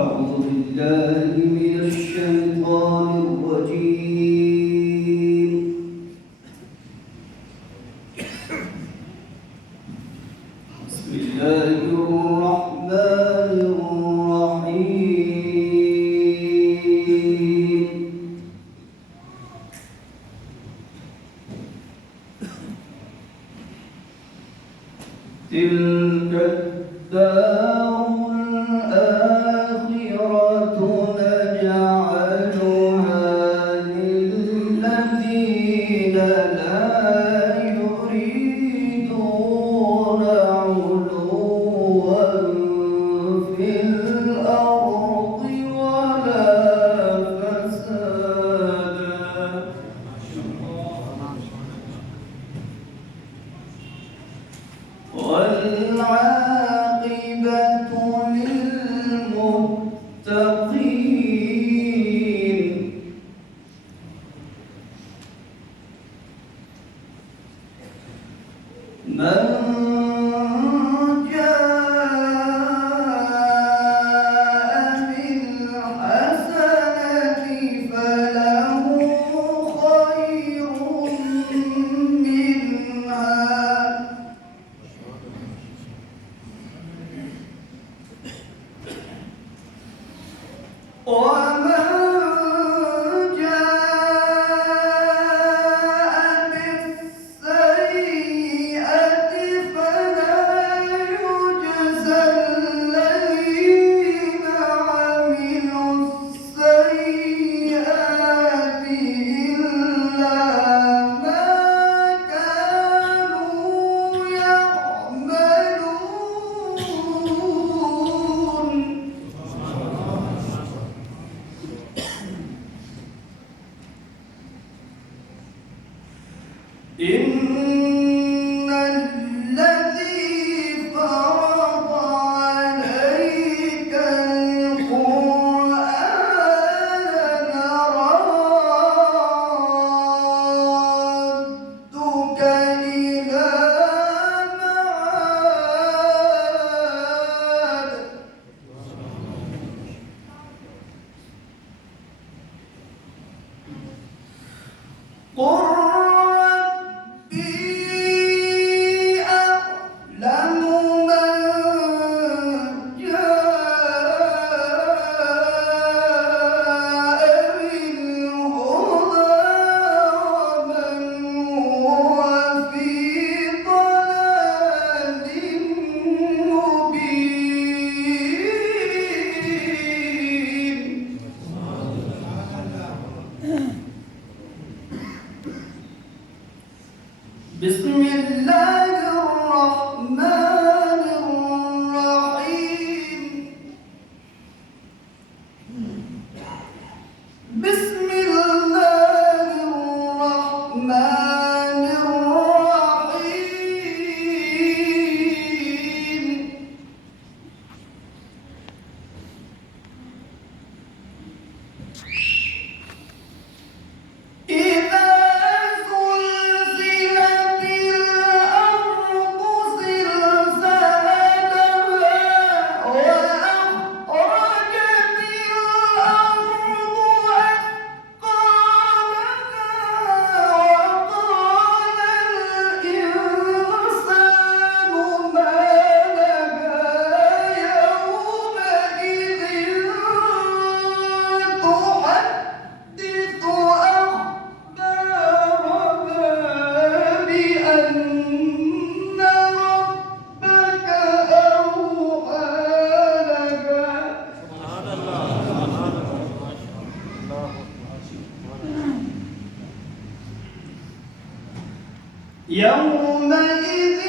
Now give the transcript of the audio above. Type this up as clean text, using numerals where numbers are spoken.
أعوذ بالله من الشيطان الرجيم. بسم الله الرحمن الرحيم. تلك الدار الآخرة نجعلها للذين لا يريدون علوا في الأرض ولا فسادا والعاقبة للمتقين. من جاء بالحسنة فله خير منها ومن جاء بالسيئة فلا يجزى الذين عملوا السيئات إلا ما كانوا يعملون. إن الذي فرض عليك القرآن لرادك إلى معاد. قل بسم الله الرحمن الرحيم. بسم الله الرحمن الرحيم. إذا يومئذ